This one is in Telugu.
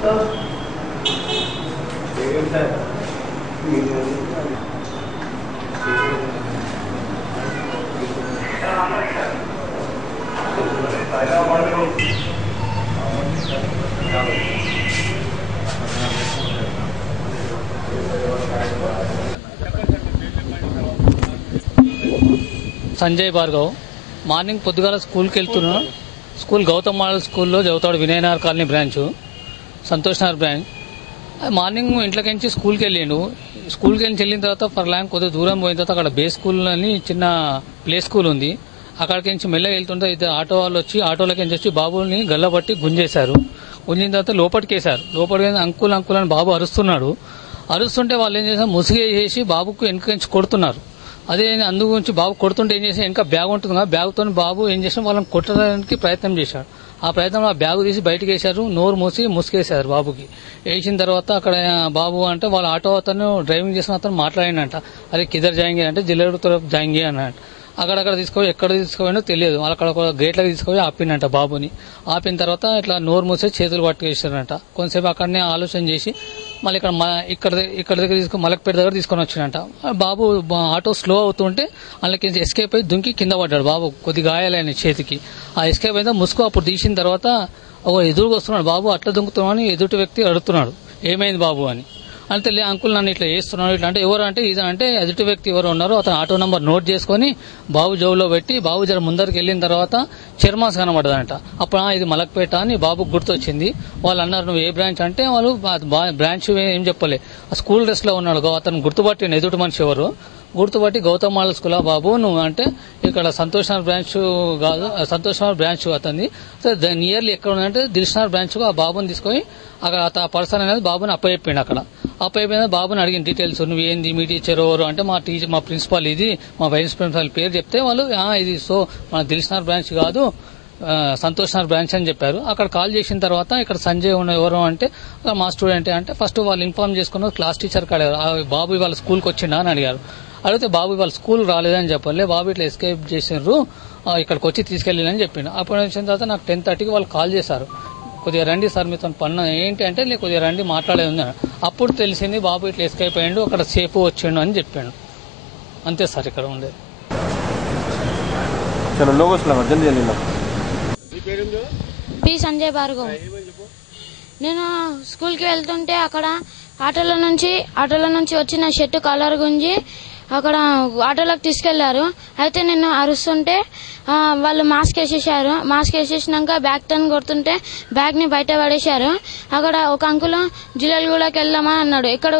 సంజయ్ భార్గవ్ మార్నింగ్ పొద్దుగాల స్కూల్కి వెళ్తున్నా. స్కూల్ గౌతమ్ మోడల్ స్కూల్లో చదువుతాడు. Vinayanagar colony branch, Santosh Nagar branch. Morning ఇంట్లోకించి స్కూల్కి వెళ్ళిండు. స్కూల్కి వెళ్ళిన తర్వాత ఫర్లాంగ్ కొద్దిగా దూరం పోయిన తర్వాత అక్కడ బే స్కూల్ అని చిన్న ప్లే స్కూల్ ఉంది. అక్కడికి మెల్లగా వెళ్తుంటే ఇద్దరు ఆటో వాళ్ళు వచ్చి ఆటోలకి వచ్చి బాబుని గల్లబట్టి గుంజేశారు. గుంజిన తర్వాత లోపలికేశారు. లోపలికి అంకుల్ అంకుల్ అని బాబు అరుస్తున్నాడు. అరుస్తుంటే వాళ్ళు ఏం చేశారు, ముసుగేసి బాబుకు వెనక కొడుతున్నారు. అదే అందుగురించి బాబు కొడుతుంటే ఏం చేసి వెనక బ్యాగ్ ఉంటుంది కదా, బ్యాగ్తో బాబు ఏం చేసిన వాళ్ళని కొట్టడానికి ప్రయత్నం చేశాడు. ఆ ప్రయత్నంలో ఆ బ్యాగ్ తీసి బయటకు వేశారు. నోరు మూసి ముసుగేశారు బాబుకి. వేసిన తర్వాత అక్కడ బాబు అంటే వాళ్ళ ఆటో అతను డ్రైవింగ్ చేసిన అతను మాట్లాడినంట, అరే కిదర్ జాయింగే అంటే జిల్లేడు తరఫు జాయింగే అన్నట్టు. అక్కడక్కడ తీసుకుపోయి ఎక్కడ తీసుకుపోయినో తెలియదు. అక్కడ గేట్లకు తీసుకుపోయి ఆపినంట బాబుని. ఆపిన తర్వాత ఇట్లా నోరు మూసే చేతులు పట్టుకేసారంట. కొంతసేపు అక్కడనే ఆలోచన చేసి మళ్ళీ ఇక్కడ దగ్గర మలక్పేట దగ్గర తీసుకొని వచ్చినంట. బాబు ఆటో స్లో అవుతుంటే అందులోకి ఎస్కేప్ అయి దుంకి కింద పడ్డాడు. బాబు కొద్ది గాయాలైన చేతికి. ఆ ఎస్కేప్ అయితే ముసుగు అప్పుడు తీసిన తర్వాత ఎదురుగా వస్తున్నాడు. బాబు అట్లా దుంకుతున్నాడు. ఎదుటి వ్యక్తి అడుగుతున్నాడు ఏమైంది బాబు అని. అంటే అంకుల్ నన్ను ఇట్లా చేస్తున్నాడు. ఇట్లా అంటే ఎవరు అంటే ఇది అంటే ఎదుటి వ్యక్తి ఎవరు ఉన్నారో అతను ఆటో నంబర్ నోట్ చేసుకుని బాబు జోబులో పెట్టి బాబు జర ముందరికి వెళ్ళిన తర్వాత చర్మాస్ కనబడదంట. అప్పుడు ఇది మలక్పేట అని బాబుకు గుర్తొచ్చింది. వాళ్ళు అన్నారు నువ్వు ఏ బ్రాంచ్ అంటే వాళ్ళు బ్రాంచ్ ఏం చెప్పలే. స్కూల్ డ్రెస్ లో ఉన్నాడు. అతను గుర్తుపట్టిన ఎదుటి మనిషి ఎవరు గుర్తుపట్టి గౌతమ్ మోడల్ స్కూల్ బాబు నువ్వు అంటే ఇక్కడ సంతోష్ నగర్ బ్రాంచ్ కాదు, సంతోష్ నగర్ బ్రాంచ్ అతన్ని. నియర్లీ ఎక్కడ ఉందంటే దిల్ష్ నగర్ బ్రాంచ్ ఆ బాబుని తీసుకొని అక్కడ ఆ పర్సన్ అనేది బాబుని అప్పచెప్పిండు. అక్కడ అప్పచెప్పిన బాబుని అడిగిన డీటెయిల్స్ నువ్వు ఏంది మీ టీచర్ ఎవరు అంటే మా ప్రిన్సిపాల్ ఇది మా వైస్ ప్రిన్సిపాల్ పేరు చెప్తే వాళ్ళు ఇది సో మన దిల్ష్ నగర్ బ్రాంచ్ కాదు సంతోష్ నగర్ బ్రాంచ్ అని చెప్పారు. అక్కడ కాల్ చేసిన తర్వాత ఇక్కడ సంజయ్ ఉన్న ఎవరు అంటే మా స్టూడెంట్ అంటే ఫస్ట్ వాళ్ళు ఇన్ఫార్మ్ చేసుకున్నారు. క్లాస్ టీచర్ అడిగారు బాబు ఇవాళ స్కూల్కి వచ్చిండా అని అడిగారు. అడిగితే బాబు ఇవాళ స్కూల్ రాలేదని చెప్పలే, బాబు ఇట్లా ఎస్కేప్ చేసినారు ఇక్కడికి వచ్చి తీసుకెళ్ళినని చెప్పిండు. అప్పుడు వచ్చిన తర్వాత నాకు 10:30కి వాళ్ళు కాల్ చేశారు. కొద్దిగా రండి సార్ మీతో పన్ను ఏంటి అంటే కొద్దిగా రండి మాట్లాడేది ఉంది. అప్పుడు తెలిసింది బాబు ఇట్లా ఎస్కేప్ అయ్యిండు, అక్కడ సేఫ్ వచ్చిండు అని చెప్పాడు. అంతే సార్ ఇక్కడ ఉండేది. పి సంజయ్ భార్గవ్. నేను స్కూల్కి వెళ్తుంటే అక్కడ ఆటోల నుంచి వచ్చిన షర్టు కలర్ గుంజి అక్కడ ఆటోలోకి తీసుకెళ్లారు. అయితే నేను అరుస్తుంటే వాళ్ళు మాస్క్ వేసేసారు. మాస్క్ వేసేసినాక బ్యాగ్ టర్న్ కొడుతుంటే బ్యాగ్ ని బయట పడేశారు. అక్కడ ఒక అంకుల్ జిల్లెలగూడకి వెళ్దామా అన్నాడు. ఎక్కడ